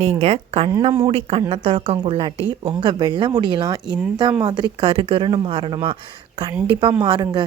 நீங்கள் கண்ணை மூடி கண்ணை திறக்கங்குள்ளாட்டி உங்கள் வெள்ளை முடியெல்லாம் இந்த மாதிரி கருகருன்னு மாறணுமா? கண்டிப்பாக மாறுங்க.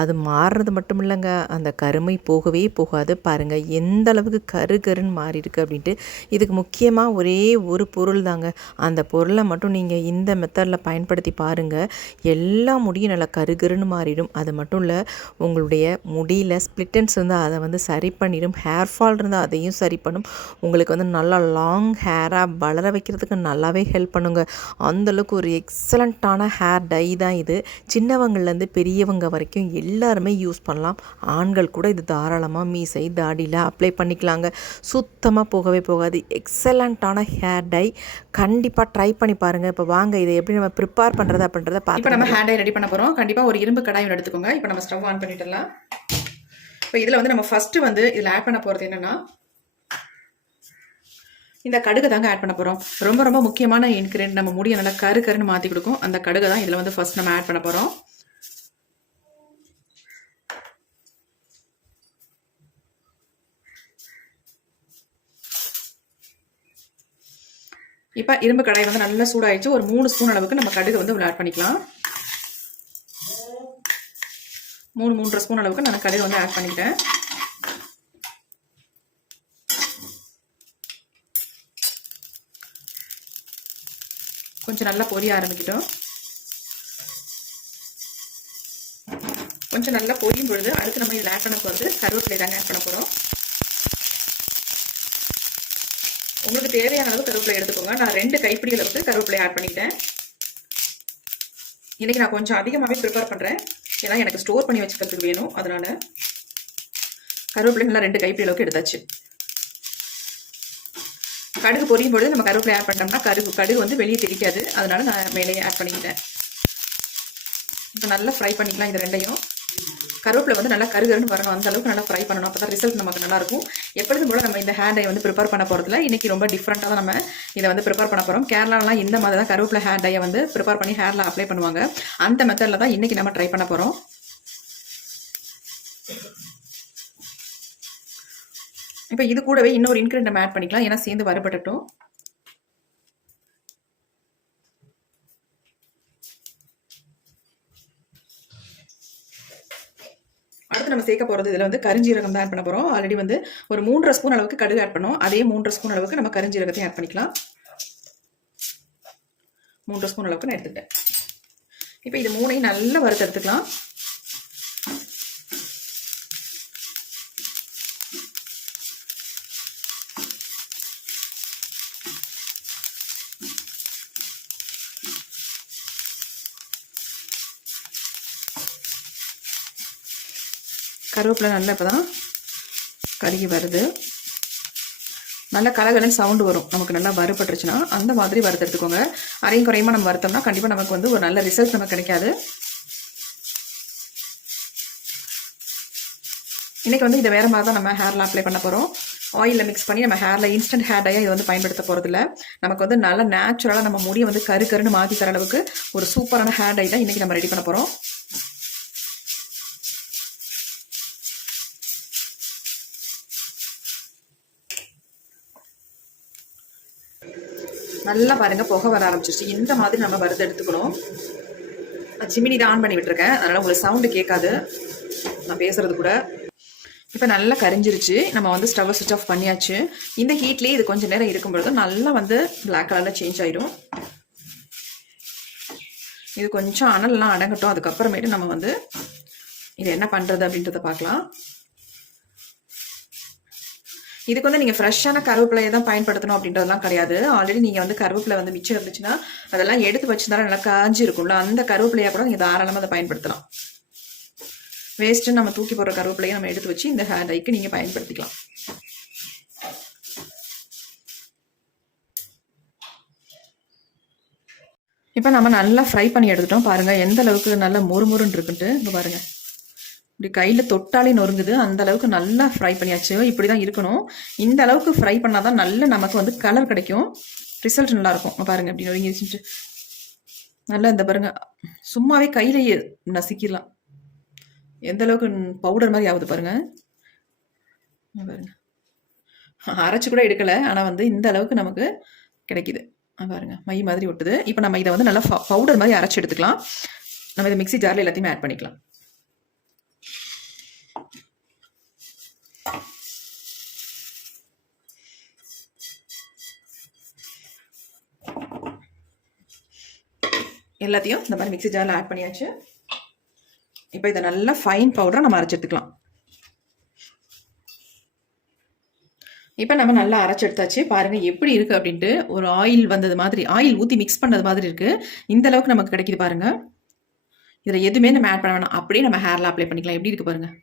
அது மாறுறது மட்டும் இல்லைங்க, அந்த கருமை போகவே போகாது. பாருங்கள் எந்த அளவுக்கு கருகருன்னு மாறியிருக்கு அப்படின்ட்டு. இதுக்கு முக்கியமாக ஒரே ஒரு பொருள் தாங்க. அந்த பொருளை மட்டும் நீங்கள் இந்த மெத்தடில் பயன்படுத்தி பாருங்கள். எல்லா முடியும் நல்லா கருகருன்னு மாறிடும். அது மட்டும் இல்லை, உங்களுடைய முடியில் ஸ்ப்ளிட்டன்ஸ் இருந்தால் அதை வந்து சரி பண்ணிடும். ஹேர் ஃபால் இருந்தால் அதையும் சரி பண்ணும். உங்களுக்கு வந்து நல்லா லாங் ஹேராக வளர வைக்கிறதுக்கு நல்லாவே ஹெல்ப் பண்ணுங்க. அந்தளவுக்கு ஒரு எக்ஸலண்ட்டான ஹேர் டை தான் இது. சின்னவங்கள்லேருந்து பெரியவங்க வரைக்கும் எல்லாருமே யூஸ் பண்ணலாம். ஆண்கள் கூட இது தாராளமாக மீசை தாடியில் அப்ளை பண்ணிக்கலாங்க. சுத்தமாக போகவே போகாது. எக்ஸலண்ட்டான ஹேர் டை. கண்டிப்பாக ட்ரை பண்ணி பாருங்கள். இப்போ வாங்க இதை எப்படி நம்ம ப்ரிப்பேர் பண்ணுறது அப்படின்றத பார்த்து. இப்போ நம்ம ஹேர் டை ரெடி பண்ண போகிறோம். கண்டிப்பாக ஒரு இரும்பு கடாய் ஒன்று எடுத்துக்கோங்க. இப்போ நம்ம ஸ்டவ் ஆன் பண்ணிட்டுலாம். இப்போ இதில் வந்து நம்ம ஃபஸ்ட்டு வந்து இதில் ஆட் பண்ண போகிறது என்னென்னா, இந்த கடுகு தாங்க ஆட் பண்ண போகிறோம். ரொம்ப ரொம்ப முக்கியமான இன்க்ரீடியன்ட். நம்ம முடியை நல்லா கருன்னு மாற்றி கொடுக்கும். அந்த கடுகு தான் இதில் வந்து ஃபஸ்ட் நம்ம ஆட் பண்ண போகிறோம். இப்போ இரும்பு கடாய் வந்து நல்லா சூடாயிடுச்சு. ஒரு 3 ஸ்பூன் அளவுக்கு நம்ம கடுகு வந்து ஆட் பண்ணிக்கலாம். 3-3.5 ஸ்பூன் அளவுக்கு நான் கடுகு வந்து ஆட் பண்ணிக்கிட்டேன். கொஞ்சம் நல்லா பொரிய ஆரம்பிக்கிட்டோம். கொஞ்சம் நல்லா பொரியும் பொழுது அடுத்து நம்ம இதில் ஆட் பண்ண போகிறது கருவேப்பிலை தாங்க ஆட் பண்ண போகிறோம். உங்களுக்கு தேவையான அளவு கருவேப்பிலை எடுத்துக்கோங்க. நான் 2 கைப்பிடி அளவுக்கு கருவேப்பிலை ஆட் பண்ணிக்கிட்டேன். இன்னைக்கு நான் கொஞ்சம் அதிகமாகவே ப்ரிப்பேர் பண்ணுறேன். ஏன்னா எனக்கு ஸ்டோர் பண்ணி வச்சுக்கிறதுக்கு வேணும். அதனால கருவேப்பிலை நல்லா 2 கைப்பிடி அளவுக்கு எடுத்தாச்சு. கடுகு பொரியும் பொழுது நம்ம கருவேப்பிலை ஆட் பண்ணிட்டோம்னா கடுகு வந்து வெளியே தெரிக்காது. அதனால நான் மேலேயே ஆட் பண்ணிக்கிட்டேன். இப்போ நல்லா ஃப்ரை பண்ணிக்கலாம். இது ரெண்டையும் கருவேப்பிலை வந்து நல்லா கருகருன்னு வரணும். அந்த அளவுக்கு நல்லா ஃப்ரை பண்ணணும். அப்போ தான் ரிசல்ட் நமக்கு நல்லாயிருக்கும். எப்பொழுதும் போல நம்ம இந்த ஹேர் டை வந்து ப்ரிப்பேர் பண்ண போகிறதுல இன்றைக்கி ரொம்ப டிஃப்ரெண்ட்டாக தான் நம்ம இதை வந்து ப்ரிப்பேர் பண்ண போகிறோம். கேரளாலாம் இந்த மாதிரி தான் கருவேப்பிலை ஹேர் டையை வந்து ப்ரிப்பேர் பண்ணி ஹேரில் அப்ளை பண்ணுவாங்க. அந்த மெத்தடில் தான் இன்றைக்கி நம்ம ட்ரை பண்ண போகிறோம். இப்போ இது கூடவே இன்னொரு இன்க்ரீடியன்ட் நம்ம ஆட் பண்ணிக்கலாம். ஏன்னா சேர்ந்து வறுபடட்டும். அடுத்து நம்ம சேர்க்க போகிறது இதில் வந்து கரிஞ்சீரகம் தான் ஆட் பண்ண போகிறோம். ஆல்ரெடி வந்து ஒரு 3.5 ஸ்பூன் அளவுக்கு கடுகு ஆட் பண்ணோம். அதே 3.5 ஸ்பூன் அளவுக்கு நம்ம கரிஞ்சீரகத்தையும் ஆட் பண்ணிக்கலாம். 3 ஸ்பூன் அளவுக்கு நான் எடுத்துக்கிட்டேன். இப்போ இது 3ஐயும் நல்லா வறுத்து எடுத்துக்கலாம். கருவேப்பிலை நல்லா இப்போ தான் கருகி வருது. நல்ல கலகலன்னு சவுண்டு வரும். நமக்கு நல்லா வறுபட்டுருச்சுன்னா அந்த மாதிரி வறுத்து எடுத்துக்கோங்க. அரையும் குறையுமா நம்ம வறுத்தோம்னா கண்டிப்பாக நமக்கு வந்து ஒரு நல்ல ரிசல்ட் நமக்கு கிடைக்காது. இன்றைக்கி வந்து இதை வேறு மாதிரி தான் நம்ம ஹேரில் அப்ளை பண்ண போகிறோம். ஆயிலில் மிக்ஸ் பண்ணி நம்ம ஹேரில் இன்ஸ்டன்ட் ஹேர் டையாக இதை வந்து பயன்படுத்த போகிறதில்ல. நமக்கு வந்து நல்லா நேச்சுரலாக நம்ம முடியை வந்து கருன்னு மாற்றி தர அளவுக்கு ஒரு சூப்பரான ஹேர் டை தான் இன்றைக்கி நம்ம ரெடி பண்ண போகிறோம். நல்லா பாருங்கள் புகை வர ஆரம்பிச்சிருச்சு. இந்த மாதிரி நம்ம வறுத்து எடுத்துக்கணும். சிமினி தான் ஆன் பண்ணி விட்டுருக்கேன். அதனால் உங்களுக்கு சவுண்டு கேட்காது நான் பேசுகிறது கூட. இப்போ நல்லா கரிஞ்சிருச்சு. நம்ம வந்து ஸ்டவ்வை சுவிட்ச் ஆஃப் பண்ணியாச்சு. இந்த ஹீட்லேயே இது கொஞ்சம் நேரம் இருக்கும் பொழுது நல்லா வந்து பிளாக் கலரில் சேஞ்ச் ஆகிடும். இது கொஞ்சம் அனல்லாம் அடங்கட்டும். அதுக்கப்புறமேட்டு நம்ம வந்து இது என்ன பண்ணுறது அப்படின்றத பார்க்கலாம். இதுக்கு வந்து நீங்கள் ஃப்ரெஷ்ஷான கருவேப்பிலையை தான் பயன்படுத்தணும் அப்படின்றதுலாம் கிடையாது. ஆல்ரெடி நீங்கள் வந்து கருவேப்பிலை வந்து மிச்சம் இருந்துச்சுன்னா அதெல்லாம் எடுத்து வச்சுருந்தாலும் நல்லா காஞ்சி இருக்கும்ல, அந்த கருவேப்பிலையாக கூட நீங்கள் தாராளமாக அதை பயன்படுத்தலாம். வேஸ்ட்டு நம்ம தூக்கி போடுற கருவேப்பிலையை நம்ம எடுத்து வச்சு இந்த ஹேர் டைக்கு நீங்கள் பயன்படுத்திக்கலாம். இப்போ நம்ம நல்லா ஃப்ரை பண்ணி எடுத்துட்டோம். பாருங்கள் எந்த அளவுக்கு நல்லா மொறுமொறுன்னு இருக்குன்ட்டு. இங்கே பாருங்கள், இப்படி கையில் தொட்டாலே நொறுங்குது. அந்த அளவுக்கு நல்லா ஃப்ரை பண்ணியாச்சு. இப்படி தான் இருக்கணும். இந்த அளவுக்கு ஃப்ரை பண்ணால் தான் நல்ல நமக்கு வந்து கலர் கிடைக்கும். ரிசல்ட் நல்லாயிருக்கும். பாருங்கள் இப்படி நொறுங்கி வச்சுட்டு நல்லா இந்த பாருங்கள் சும்மாவே கையிலேயே நசுக்கிடலாம். எந்த அளவுக்கு பவுடர் மாதிரி ஆகுது பாருங்கள். பாருங்கள் அரைச்சு கூட எடுக்கலை, ஆனால் வந்து இந்த அளவுக்கு நமக்கு கிடைக்குது. பாருங்க மை மாதிரி ஒட்டுது. இப்போ நம்ம இதை வந்து நல்லா பவுடர் மாதிரி அரைச்சி எடுத்துக்கலாம். நம்ம இதை மிக்ஸி ஜாரில் எல்லாத்தையுமே ஆட் பண்ணிக்கலாம். எல்லாத்தையும் இந்த மாதிரி மிக்ஸி ஜாரில் ஆட் பண்ணியாச்சு. இப்போ இதை நல்லா ஃபைன் பவுடராக நம்ம அரைச்சி எடுத்துக்கலாம். இப்போ நம்ம நல்லா அரைச்சி எடுத்தாச்சு. பாருங்கள் எப்படி இருக்குது அப்படின்ட்டு. ஒரு ஆயில் வந்தது மாதிரி, ஆயில் ஊற்றி மிக்ஸ் பண்ணது மாதிரி இருக்குது. இந்த அளவுக்கு நமக்கு கிடைக்குது பாருங்கள். இதில் எதுவுமே நம்ம ஆட் பண்ண வேணாம், அப்படியே நம்ம ஹேரில் அப்ளை பண்ணிக்கலாம். எப்படி இருக்குது பாருங்கள்.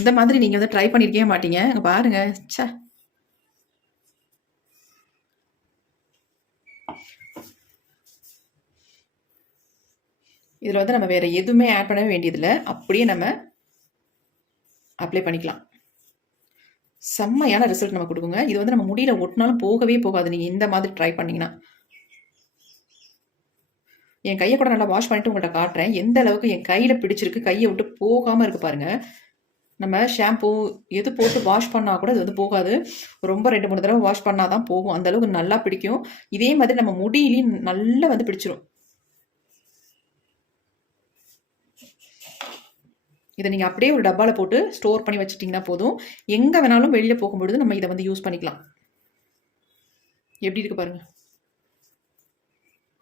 இந்த மாதிரி நீங்கள் வந்து ட்ரை பண்ணியிருக்கவே மாட்டீங்க. பாருங்கள். சே, இதில் வந்து நம்ம வேறு எதுவுமே ஆட் பண்ண வேண்டியதில்லை, அப்படியே நம்ம அப்ளை பண்ணிக்கலாம். செம்மையான ரிசல்ட் நம்ம கொடுக்குங்க. இது வந்து நம்ம முடியல ஒட்டினாலும் போகவே போகாது நீங்கள் இந்த மாதிரி ட்ரை பண்ணிங்கன்னா. என் கையை கூட நல்லா வாஷ் பண்ணிட்டு உங்கள்கிட்ட காட்டுறேன் எந்த அளவுக்கு என் கையில் பிடிச்சிருக்கு, கையை விட்டு போகாமல் இருக்குது பாருங்கள். நம்ம ஷாம்பூ எது போட்டு வாஷ் பண்ணால் கூட இது வந்து போகாது. ரொம்ப 2-3 தடவை வாஷ் பண்ணால் தான் போகும். அந்த அளவுக்கு நல்லா பிடிக்கும். இதே மாதிரி நம்ம முடியிலையும் நல்லா வந்து பிடிச்சிரும். இதை நீங்கள் அப்படியே ஒரு டப்பாவில் போட்டு ஸ்டோர் பண்ணி வச்சுட்டிங்கன்னா போதும். எங்கே வேணாலும் வெளியில் போகும்பொழுது நம்ம இதை வந்து யூஸ் பண்ணிக்கலாம். எப்படி இருக்குது பாருங்கள்.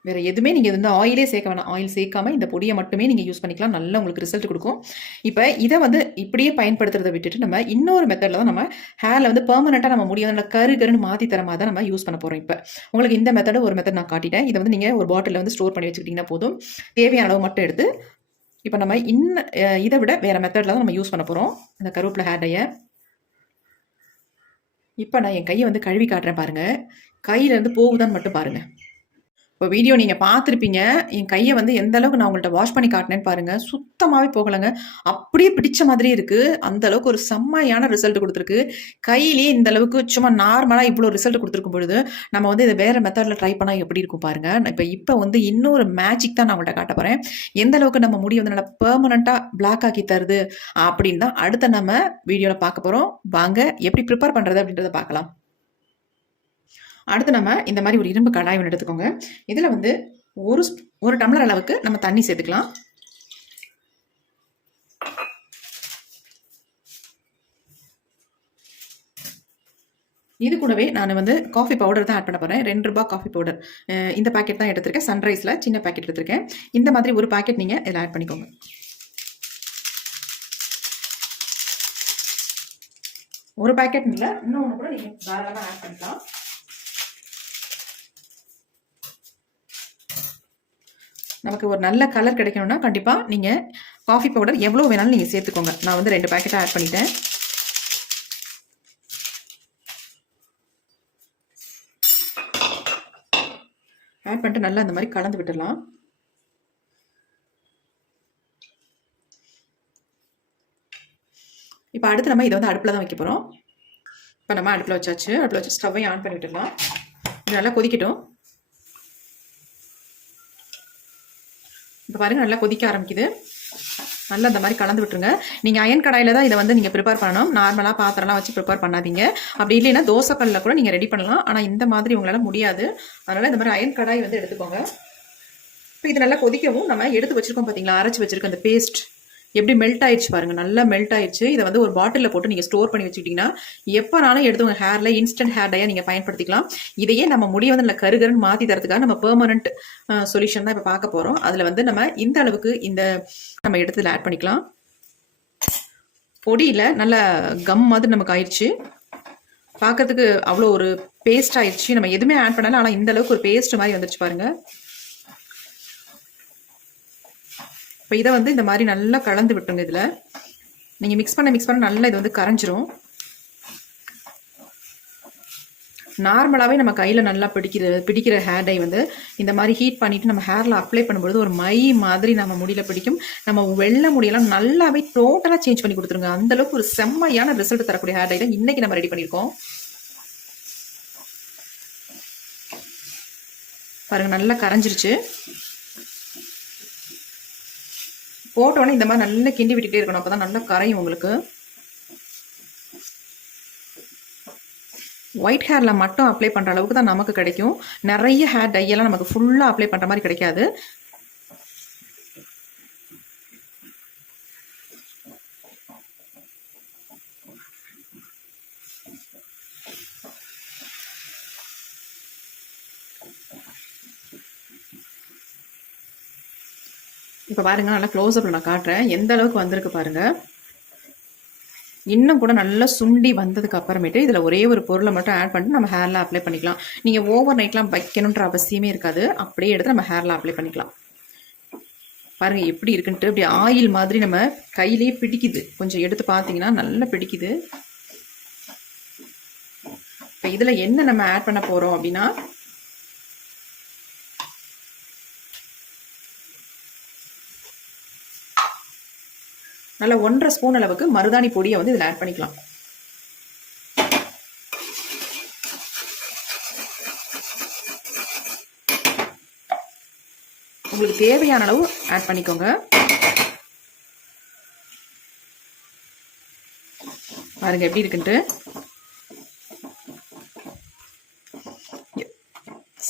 வேறு எதுவுமே நீங்கள் வந்து ஆயிலே சேர்க்க வேணாம். ஆயில் சேர்க்காமல் இந்த பொடியை மட்டுமே நீங்கள் யூஸ் பண்ணிக்கலாம். நல்லா உங்களுக்கு ரிசல்ட் கொடுக்கும். இப்போ இதை வந்து இப்படியே பயன்படுத்துறதை விட்டுட்டு நம்ம இன்னொரு மெத்தடில் தான் நம்ம ஹேரில் வந்து பெர்மனெண்ட்டாக நம்ம முடியும் நல்லா கருன்னு மாற்றி தர மாதிரி தான் நம்ம யூஸ் பண்ண போகிறோம். இப்போ உங்களுக்கு இந்த மெத்தடு ஒரு மெத்தட் நான் காட்டிட்டேன். இதை வந்து நீங்கள் ஒரு பாட்டிலில் வந்து ஸ்டோர் பண்ணி வச்சுக்கிட்டிங்கன்னா போதும். தேவையான அளவு மட்டும் எடுத்து இப்போ நம்ம இதை விட வேறு மெத்தடில் தான் நம்ம யூஸ் பண்ண போகிறோம் இந்த கருவேப்பிலை ஹேர் டையை. இப்போ நான் என் கையை வந்து கழுவி காட்டுறேன் பாருங்கள். கையிலேருந்து போகுதான்னு மட்டும் பாருங்கள். இப்போ வீடியோ நீங்கள் பார்த்துருப்பீங்க. என் கையை வந்து எந்த அளவுக்கு நான் உங்கள்கிட்ட வாஷ் பண்ணி காட்டினேன்னு பாருங்கள். சுத்தமாகவே போகலைங்க. அப்படியே பிடிச்ச மாதிரியே இருக்குது. அந்த அளவுக்கு ஒரு செம்மையான ரிசல்ட் கொடுத்துருக்கு. கையிலேயே இந்த அளவுக்கு சும்மா நார்மலாக இவ்வளோ ரிசல்ட் கொடுத்துருக்கும் பொழுது நம்ம வந்து இதை வேறு மெத்தடில் ட்ரை பண்ணால் எப்படி இருக்கும் பாருங்கள். இப்போ வந்து இன்னொரு மேஜிக் தான் நான் உங்கள்கிட்ட காட்ட போகிறேன். எந்த அளவுக்கு நம்ம முடி வந்து நல்லா பெர்மனண்ட்டாக பிளாக் ஆக்கி தருது அப்படின்னு தான் அடுத்த நம்ம வீடியோவில் பார்க்க போகிறோம். வாங்க எப்படி ப்ரிப்பேர் பண்ணுறது அப்படின்றத பார்க்கலாம். அடுத்து நம்ம இந்த மாதிரி ஒரு இரும்பு கடாய் ஒன்று எடுத்துக்கோங்க. இதில் வந்து ஒரு டம்ளர் அளவுக்கு நம்ம தண்ணி சேர்த்துக்கலாம். இது கூடவே நான் வந்து காஃபி பவுடர் தான் ஆட் பண்ண போகிறேன். 2 ரூபாய் காஃபி பவுடர். இந்த பேக்கெட் தான் எடுத்திருக்கேன். சன்ரைஸில் சின்ன பேக்கெட் எடுத்திருக்கேன். இந்த மாதிரி ஒரு பேக்கெட் நீங்கள் இதில் ஆட் பண்ணிக்கோங்க. ஒரு பேக்கெட் இல்லை, இன்னொன்று கூட நீங்கள் தாராளமாக ஆட் பண்ணிக்கலாம். நமக்கு ஒரு நல்ல கலர் கிடைக்கணும்னா கண்டிப்பாக நீங்கள் காஃபி பவுடர் எவ்வளோ வேணாலும் நீங்கள் சேர்த்துக்கோங்க. நான் வந்து 2 பேக்கெட்டாக ஆட் பண்ணிட்டேன். ஆட் பண்ணிட்டு நல்லா இந்த மாதிரி கலந்து விட்டுடலாம். இப்போ அடுத்து நம்ம இதை வந்து அடுப்பில் தான் வைக்க போகிறோம். இப்போ நம்ம அடுப்பில் வச்சாச்சு. அடுப்பில் வச்சு ஸ்டவ்வையும் ஆன் பண்ணி விட்டுடலாம். இது நல்லா கொதிக்கட்டும். இப்போ பாருங்கள் நல்லா கொதிக்க ஆரம்பிக்குது. நல்லா இந்த மாதிரி கலந்து விட்டுருங்க. நீங்கள் அயன் கடாயில் தான் இதை வந்து நீங்கள் ப்ரிப்பேர் பண்ணணும். நார்மலாக பாத்திரம்லாம் வச்சு ப்ரிப்பேர் பண்ணாதீங்க. அப்படி இல்லைன்னா தோசைக்கல்லில் கூட நீங்கள் ரெடி பண்ணலாம். ஆனால் இந்த மாதிரி உங்களால் முடியாது. அதனால் இந்த மாதிரி அயன் கடாய் வந்து எடுத்துக்கோங்க. இப்போ இது நல்லா கொதிக்கவும் நம்ம எடுத்து வச்சுருக்கோம் பார்த்தீங்களா, அரைச்சி வச்சுருக்க அந்த பேஸ்ட் எப்படி மெல்ட் ஆயிடுச்சு பாருங்கள். நல்லா மெல்ட் ஆயிடுச்சு. இதை வந்து ஒரு பாட்டிலில் போட்டு நீங்கள் ஸ்டோர் பண்ணி வச்சுக்கிட்டிங்கன்னா எப்போனாலும் எடுத்து உங்கள் ஹேரில் இன்ஸ்டன்ட் ஹேர் டையை நீங்கள் பயன்படுத்திக்கலாம். இதையே நம்ம முடிய வந்து நல்லா கருகருன்னு மாற்றி தரதுக்காக நம்ம பெர்மனன்ட் சொல்யூஷன் தான் இப்போ பார்க்க போகிறோம். அதில் வந்து நம்ம இந்த அளவுக்கு இந்த நம்ம எடுத்து ஆட் பண்ணிக்கலாம். பொடியில் நல்ல கம் மாதிரி நமக்கு ஆயிடுச்சு. பார்க்கறதுக்கு அவ்வளோ ஒரு பேஸ்ட் ஆயிடுச்சு. நம்ம எதுவுமே ஆட் பண்ணல, ஆனால் இந்த அளவுக்கு ஒரு பேஸ்ட் மாதிரி வந்துருச்சு பாருங்கள். இப்போ இதை வந்து இந்த மாதிரி நல்லா கலந்து விட்டுருங்க. இதில் நீங்கள் மிக்ஸ் பண்ண நல்லா இது வந்து கரைஞ்சிரும். நார்மலாகவே நம்ம கையில் நல்லா பிடிக்கிற ஹேர் டை வந்து இந்த மாதிரி ஹீட் பண்ணிவிட்டு நம்ம ஹேரில் அப்ளை பண்ணும்போது ஒரு மை மாதிரி நம்ம முடியில் பிடிக்கும். நம்ம வெள்ளை முடியெல்லாம் நல்லாவே டோட்டலாக சேஞ்ச் பண்ணி கொடுத்துருங்க. அந்தளவுக்கு ஒரு செம்மையான ரிசல்ட் தரக்கூடிய ஹேர் டை தான் இன்றைக்கி நம்ம ரெடி பண்ணியிருக்கோம். பாருங்கள் நல்லா கரைஞ்சிருச்சு. போட்டோன்னே இந்த மாதிரி நல்லா கிண்டி விட்டுட்டே இருக்கணும். அப்போ தான் நல்லா கரையும் உங்களுக்கு. ஒயிட் ஹேரில் மட்டும் அப்ளை பண்ணுற அளவுக்கு தான் நமக்கு கிடைக்கும். நிறைய ஹேர் டையெல்லாம் நமக்கு ஃபுல்லாக அப்ளை பண்ணுற மாதிரி கிடைக்காது. இப்போ பாருங்கள், நல்லா க்ளோஸ்அப்பில் நான் காட்டுறேன் எந்த அளவுக்கு வந்திருக்கு பாருங்கள். இன்னும் கூட நல்லா சுண்டி வந்ததுக்கு அப்புறமேட்டு இதில் ஒரே ஒரு பொருளை மட்டும் ஆட் பண்ணிட்டு நம்ம ஹேரில் அப்ளை பண்ணிக்கலாம். நீங்கள் ஓவர் நைட்லாம் வைக்கணுன்ற அவசியமே இருக்காது. அப்படியே எடுத்து நம்ம ஹேரில் அப்ளை பண்ணிக்கலாம். பாருங்கள் எப்படி இருக்குன்ட்டு. அப்படி ஆயில் மாதிரி நம்ம கையிலேயே பிடிக்குது. கொஞ்சம் எடுத்து பார்த்தீங்கன்னா நல்லா பிடிக்குது. இப்போ இதில் என்ன நம்ம ஆட் பண்ண போகிறோம் அப்படின்னா, நல்லா 1.5 ஸ்பூன் அளவுக்கு மருதாணி பொடியை வந்து இதில் ஆட் பண்ணிக்கலாம். உங்களுக்கு தேவையான அளவு ஆட் பண்ணிக்கோங்க. பாருங்க எப்படி இருக்குன்ட்டு.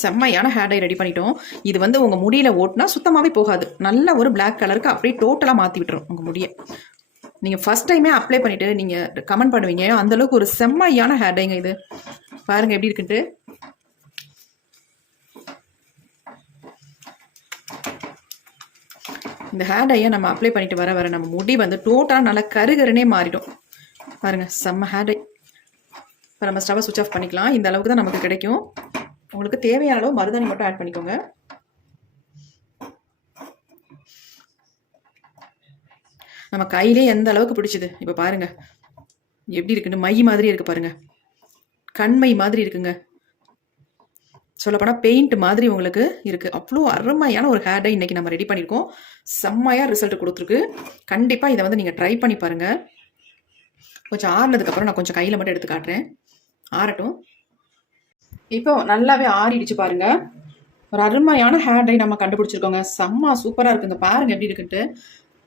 செம்மையான ஹேர் டை ரெடி பண்ணிட்டோம். இது வந்து உங்கள் முடியில் ஓட்டினா சுத்தமாகவே போகாது. நல்ல ஒரு பிளாக் கலருக்கு அப்படியே டோட்டலாக மாற்றி விட்டுரும் உங்கள் முடியை. நீங்கள் ஃபஸ்ட் டைமே அப்ளை பண்ணிவிட்டு நீங்கள் கமெண்ட் பண்ணுவீங்க, அந்தளவுக்கு ஒரு செம்மையான ஹேர் டைங்க இது. பாருங்கள் எப்படி இருக்குன்ட்டு. இந்த ஹேர் டையை நம்ம அப்ளை பண்ணிட்டு வர வர நம்ம முடி வந்து டோட்டலாக நல்லா கருகருனே மாறிடும். பாருங்கள் செம்ம ஹேர் டை. இப்போ நம்ம ஸ்டவ்வை சுவிட்ச் ஆஃப் பண்ணிக்கலாம். இந்த அளவுக்கு தான் நமக்கு கிடைக்கும். உங்களுக்கு தேவையான அளவு மருதாணி மட்டும் ஆட் பண்ணிக்கோங்க. நம்ம கையிலே எந்த அளவுக்கு பிடிச்சது இப்போ பாருங்க எப்படி இருக்குன்னு. மை மாதிரி இருக்கு பாருங்க, கண்மை மாதிரி இருக்குங்க. சொல்லப்போனால் பெயிண்ட் மாதிரி உங்களுக்கு இருக்கு. அவ்வளோ அருமையான ஒரு ஹேர் டை இன்னைக்கு நம்ம ரெடி பண்ணியிருக்கோம். செம்மையாக ரிசல்ட் கொடுத்துருக்கு. கண்டிப்பாக இதை வந்து நீங்கள் ட்ரை பண்ணி பாருங்க. கொஞ்சம் ஆறுனதுக்கப்புறம் நான் கொஞ்சம் கையில் மட்டும் எடுத்து காட்டுறேன். ஆறட்டும். இப்போ நல்லாவே ஆறிடுச்சு பாருங்க. ஒரு அருமையான ஹேர் டை நம்ம கண்டுபிடிச்சிருக்கோங்க. செம்ம சூப்பராக இருக்குங்க. பாருங்க எப்படி இருக்குன்ட்டு.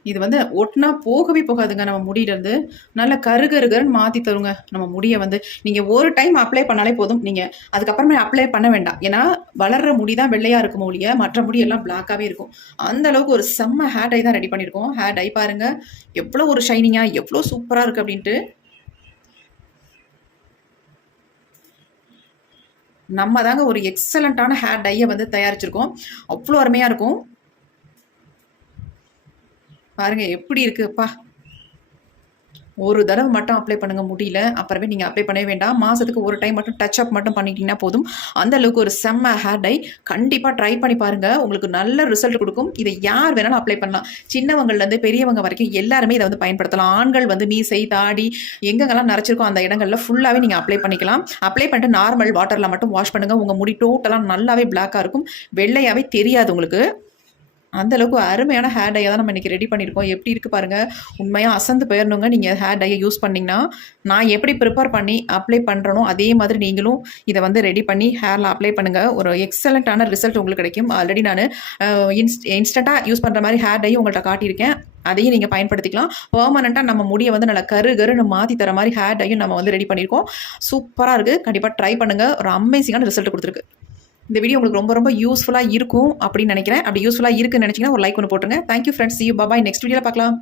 இது வந்து ஒட்டினா போகவே போகாதுங்க. நம்ம முடியிலேருந்து நல்ல கருகருகருன்னு மாற்றி தருங்க நம்ம முடியை வந்து. நீங்கள் ஒரு டைம் அப்ளை பண்ணாலே போதும். நீங்கள் அதுக்கப்புறமே அப்ளை பண்ண வேண்டாம். ஏன்னா வளர்கிற முடி தான் வெள்ளையாக இருக்கும் ஒழிய மற்ற முடியெல்லாம் பிளாக்காகவே இருக்கும். அந்த அளவுக்கு ஒரு செம்ம ஹேர் டை தான் ரெடி பண்ணியிருக்கோம். ஹேர் டை பாருங்கள் எவ்வளோ ஒரு ஷைனிங்காக எவ்வளோ சூப்பராக இருக்குது அப்படின்ட்டு. நம்ம தாங்க ஒரு எக்ஸலண்ட்டான ஹேர் டையை வந்து தயாரிச்சிருக்கோம். அவ்வளோ அருமையாக இருக்கும். பாருங்க எப்படி இருக்குப்பா. ஒரு தடவை மட்டும் அப்ளை பண்ணுங்க முடியல, அப்புறமே நீங்கள் அப்ளை பண்ணவே வேண்டாம். மாதத்துக்கு ஒரு டைம் மட்டும் டச் அப் மட்டும் பண்ணிட்டீங்கன்னா போதும். அந்த அளவுக்கு ஒரு செம்ம ஹேர் டை. கண்டிப்பாக ட்ரை பண்ணி பாருங்க, உங்களுக்கு நல்ல ரிசல்ட் கொடுக்கும். இதை யார் வேணாலும் அப்ளை பண்ணலாம். சின்னவங்கள்லேருந்து பெரியவங்க வரைக்கும் எல்லாருமே இதை வந்து பயன்படுத்தலாம். ஆண்கள் வந்து மீசை தாடி எங்கெங்கெல்லாம் நரைச்சிருக்கோ அந்த இடங்கள்ல ஃபுல்லாகவே நீங்கள் அப்ளை பண்ணிக்கலாம். அப்ளை பண்ணிட்டு நார்மல் வாட்டரில் மட்டும் வாஷ் பண்ணுங்க. உங்கள் முடி டோட்டலாக நல்லாவே பிளாக்காக இருக்கும், வெள்ளையாகவே தெரியாது உங்களுக்கு. அந்த அளவுக்கு அருமையான ஹேர் டையை தான் நம்ம இன்றைக்கி ரெடி பண்ணியிருக்கோம். எப்படி இருக்குது பாருங்கள். உண்மையாக அசந்து போயிடணுங்க நீங்கள் ஹேர் டையை யூஸ் பண்ணிங்கன்னா. நான் எப்படி ப்ரிப்பேர் பண்ணி அப்ளை பண்ணுறனோ அதே மாதிரி நீங்களும் இதை வந்து ரெடி பண்ணி ஹேரில் அப்ளை பண்ணுங்கள். ஒரு எக்ஸலண்ட்டான ரிசல்ட் உங்களுக்கு கிடைக்கும். ஆல்ரெடி நான் இன்ஸ்டண்ட்டாக யூஸ் பண்ணுற மாதிரி ஹேர் டையும் உங்கள்கிட்ட காட்டியிருக்கேன். அதையும் நீங்கள் பயன்படுத்திக்கலாம். பெர்மனெண்ட்டாக நம்ம முடியை வந்து நல்லா கருன்னு மாற்றி தர மாதிரி ஹேர் டையும் நம்ம வந்து ரெடி பண்ணியிருக்கோம். சூப்பராக இருக்குது. கண்டிப்பாக ட்ரை பண்ணுங்கள். ஒரு அமேசிங்கான ரிசல்ட் கொடுத்துருக்கு. இந்த வீடியோ உங்களுக்கு ரொம்ப ரொம்ப யூஸ்ஃபுல்லாக இருக்கும் அப்படின்னு நினைக்கிறேன். அப்படி யூஸ்ஃபுல்லாக இருக்குன்னு நினச்சிங்கன்னா ஒரு லைக் ஒன்று போட்டுருங்க. Thank you friends. See you. Bye bye. Next வீடியோவில் பார்க்கலாம்.